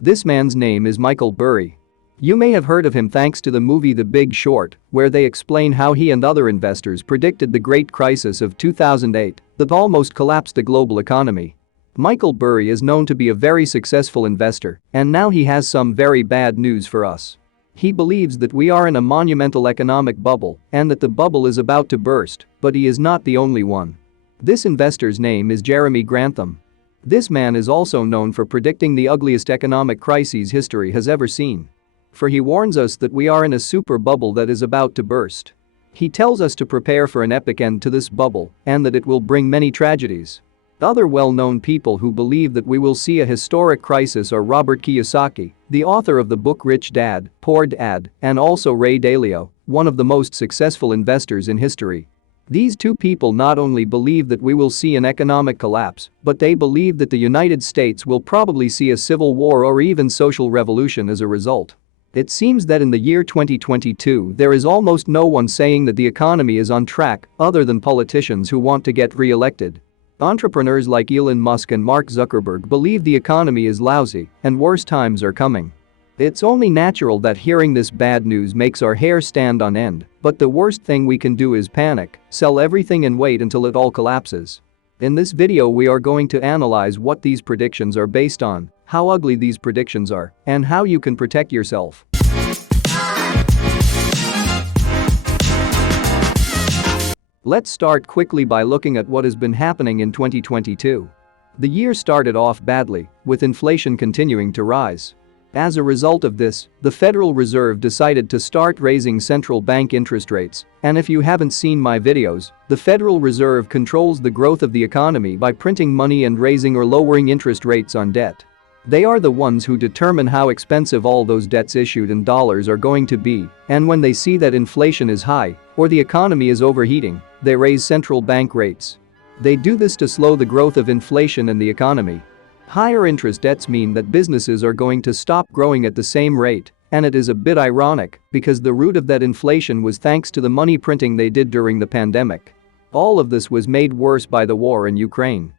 This man's name is Michael Burry. You may have heard of him thanks to the movie The Big Short, where they explain how he and other investors predicted the great crisis of 2008 that almost collapsed the global economy. Michael Burry is known to be a very successful investor, and now he has some very bad news for us. He believes that we are in a monumental economic bubble and that the bubble is about to burst, but he is not the only one. This investor's name is Jeremy Grantham. This man is also known for predicting the ugliest economic crises history has ever seen. For he warns us that we are in a super bubble that is about to burst. He tells us to prepare for an epic end to this bubble and that it will bring many tragedies. Other well-known people who believe that we will see a historic crisis are Robert Kiyosaki, the author of the book Rich Dad, Poor Dad, and also Ray Dalio, one of the most successful investors in history. These two people not only believe that we will see an economic collapse, but they believe that the United States will probably see a civil war or even social revolution as a result. It seems that in the year 2022 there is almost no one saying that the economy is on track other than politicians who want to get re-elected. Entrepreneurs like Elon Musk and Mark Zuckerberg believe the economy is lousy and worse times are coming. It's only natural that hearing this bad news makes our hair stand on end, but the worst thing we can do is panic, sell everything and wait until it all collapses. In this video we are going to analyze what these predictions are based on, how ugly these predictions are, and how you can protect yourself. Let's start quickly by looking at what has been happening in 2022. The year started off badly, with inflation continuing to rise. As a result of this, the Federal Reserve decided to start raising central bank interest rates, and if you haven't seen my videos, the Federal Reserve controls the growth of the economy by printing money and raising or lowering interest rates on debt. They are the ones who determine how expensive all those debts issued in dollars are going to be, and when they see that inflation is high or the economy is overheating, they raise central bank rates. They do this to slow the growth of inflation in the economy. Higher interest debts mean that businesses are going to stop growing at the same rate, and it is a bit ironic because the root of that inflation was thanks to the money printing they did during the pandemic. All of this was made worse by the war in Ukraine.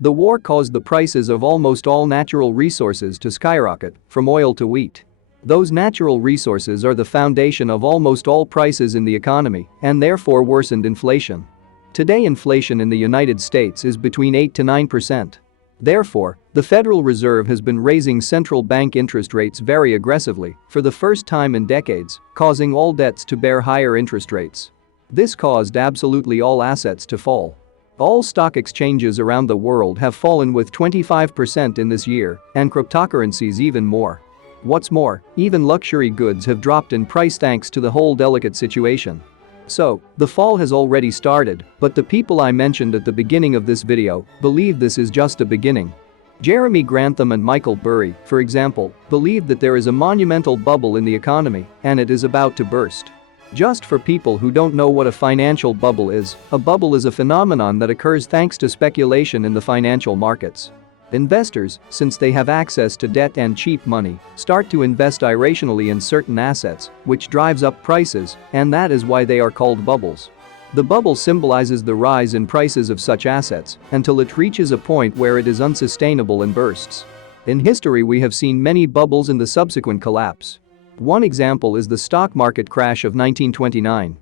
The war caused the prices of almost all natural resources to skyrocket, from oil to wheat. Those natural resources are the foundation of almost all prices in the economy and therefore worsened inflation. Today inflation in the United States is between 8 to 9%. Therefore, the Federal Reserve has been raising central bank interest rates very aggressively for the first time in decades, causing all debts to bear higher interest rates. This caused absolutely all assets to fall. All stock exchanges around the world have fallen with 25% in this year, and cryptocurrencies even more. What's more, even luxury goods have dropped in price thanks to the whole delicate situation. So, the fall has already started, but the people I mentioned at the beginning of this video believe this is just a beginning. Jeremy Grantham and Michael Burry, for example, believe that there is a monumental bubble in the economy and it is about to burst. Just for people who don't know what a financial bubble is, a bubble is a phenomenon that occurs thanks to speculation in the financial markets. Investors, since they have access to debt and cheap money, start to invest irrationally in certain assets, which drives up prices, and that is why they are called bubbles. The bubble symbolizes the rise in prices of such assets until it reaches a point where it is unsustainable and bursts. In history we have seen many bubbles in the subsequent collapse. One example is the stock market crash of 1929.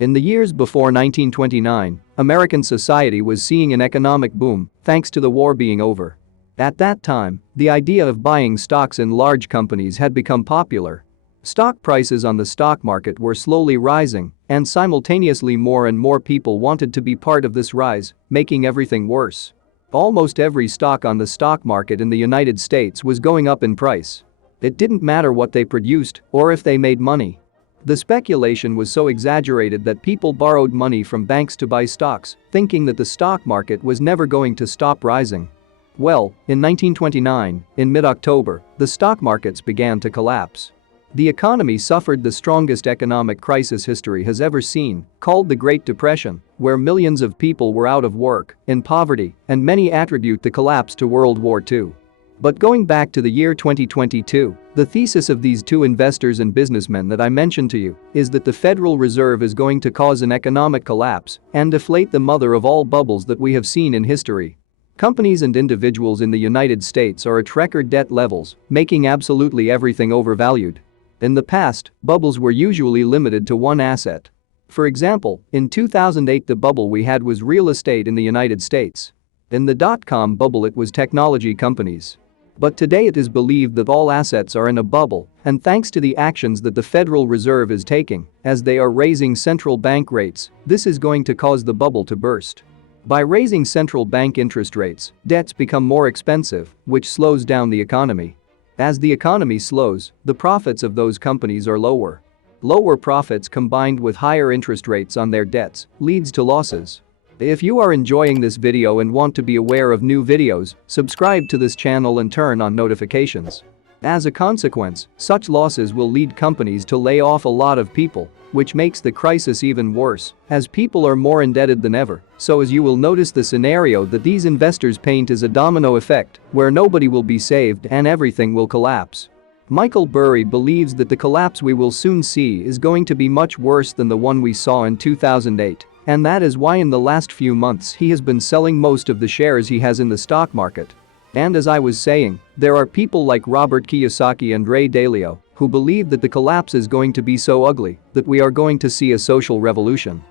In the years before 1929, American society was seeing an economic boom thanks to the war being over. At that time, the idea of buying stocks in large companies had become popular. Stock prices on the stock market were slowly rising, and simultaneously more and more people wanted to be part of this rise, making everything worse. Almost every stock on the stock market in the United States was going up in price. It didn't matter what they produced or if they made money. The speculation was so exaggerated that people borrowed money from banks to buy stocks, thinking that the stock market was never going to stop rising. Well, in 1929, in mid-October, the stock markets began to collapse. The economy suffered the strongest economic crisis history has ever seen, called the Great Depression, where millions of people were out of work, in poverty, and many attribute the collapse to World War II. But going back to the year 2022, the thesis of these two investors and businessmen that I mentioned to you is that the Federal Reserve is going to cause an economic collapse and deflate the mother of all bubbles that we have seen in history. Companies and individuals in the United States are at record debt levels, making absolutely everything overvalued. In the past, bubbles were usually limited to one asset. For example, in 2008 the bubble we had was real estate in the United States. In the dot-com bubble it was technology companies. But today it is believed that all assets are in a bubble, and thanks to the actions that the Federal Reserve is taking, as they are raising central bank rates, this is going to cause the bubble to burst. By raising central bank interest rates, debts become more expensive, which slows down the economy. As the economy slows, the profits of those companies are lower. Lower profits combined with higher interest rates on their debts leads to losses. If you are enjoying this video and want to be aware of new videos, subscribe to this channel and turn on notifications. As a consequence, such losses will lead companies to lay off a lot of people, which makes the crisis even worse, as people are more indebted than ever. So as you will notice, the scenario that these investors paint is a domino effect, where nobody will be saved and everything will collapse. Michael Burry believes that the collapse we will soon see is going to be much worse than the one we saw in 2008, and that is why in the last few months he has been selling most of the shares he has in the stock market. And as I was saying, there are people like Robert Kiyosaki and Ray Dalio who believe that the collapse is going to be so ugly that we are going to see a social revolution.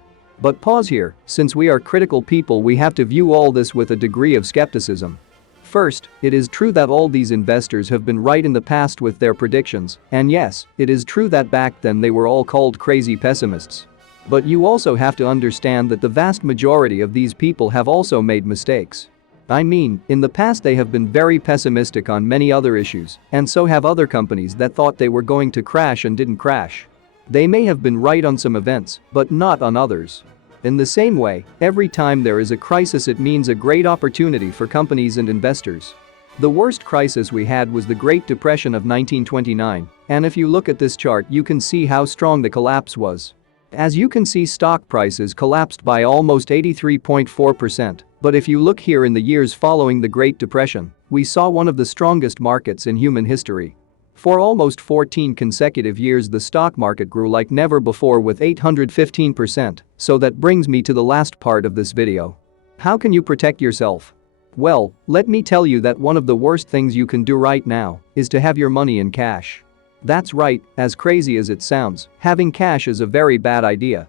But pause here, since we are critical people we have to view all this with a degree of skepticism. First, it is true that all these investors have been right in the past with their predictions, and yes, it is true that back then they were all called crazy pessimists. But you also have to understand that the vast majority of these people have also made mistakes. I mean, in the past they have been very pessimistic on many other issues, and so have other companies that thought they were going to crash and didn't crash. They may have been right on some events, but not on others. In the same way, every time there is a crisis it means a great opportunity for companies and investors. The worst crisis we had was the Great Depression of 1929, and if you look at this chart you can see how strong the collapse was. As you can see, stock prices collapsed by almost 83.4%, but if you look here in the years following the Great Depression, we saw one of the strongest markets in human history. For almost 14 consecutive years the stock market grew like never before with 815%, so that brings me to the last part of this video. How can you protect yourself? Well, let me tell you that one of the worst things you can do right now is to have your money in cash. That's right, as crazy as it sounds, having cash is a very bad idea.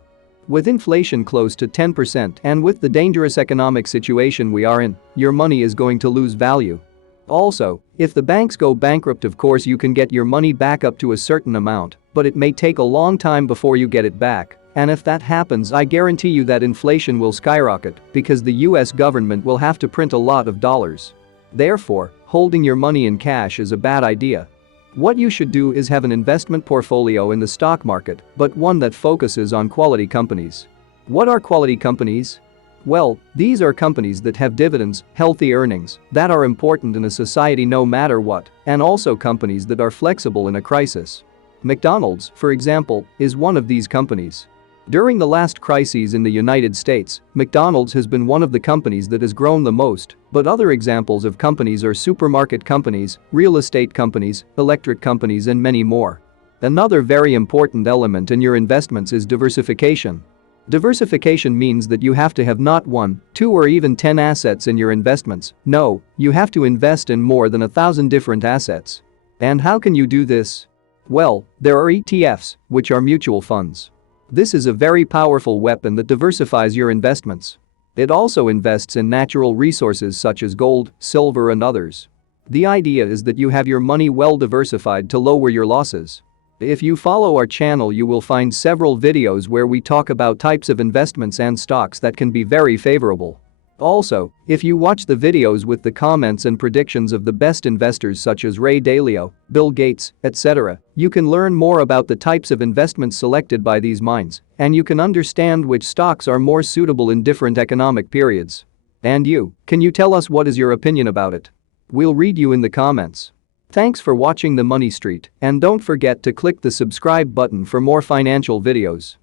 With inflation close to 10% and with the dangerous economic situation we are in, your money is going to lose value. Also, if the banks go bankrupt of course you can get your money back up to a certain amount, but it may take a long time before you get it back, and if that happens I guarantee you that inflation will skyrocket because the US government will have to print a lot of dollars. Therefore, holding your money in cash is a bad idea. What you should do is have an investment portfolio in the stock market, but one that focuses on quality companies. What are quality companies? Well, these are companies that have dividends, healthy earnings, that are important in a society no matter what, and also companies that are flexible in a crisis. McDonald's, for example, is one of these companies. During the last crises in the United States, McDonald's has been one of the companies that has grown the most, but other examples of companies are supermarket companies, real estate companies, electric companies and many more. Another very important element in your investments is diversification. Diversification means that you have to have not 1, 2 or even 10 assets in your investments. No, you have to invest in more than 1,000 different assets. And how can you do this? Well, there are ETFs, which are mutual funds. This is a very powerful weapon that diversifies your investments. It also invests in natural resources such as gold, silver and others. The idea is that you have your money well diversified to lower your losses. If you follow our channel you will find several videos where we talk about types of investments and stocks that can be very favorable. Also, if you watch the videos with the comments and predictions of the best investors such as Ray Dalio, Bill Gates, etc., you can learn more about the types of investments selected by these minds, and you can understand which stocks are more suitable in different economic periods. And you, can you tell us what is your opinion about it? We'll read you in the comments. Thanks for watching the Money Street, and don't forget to click the subscribe button for more financial videos.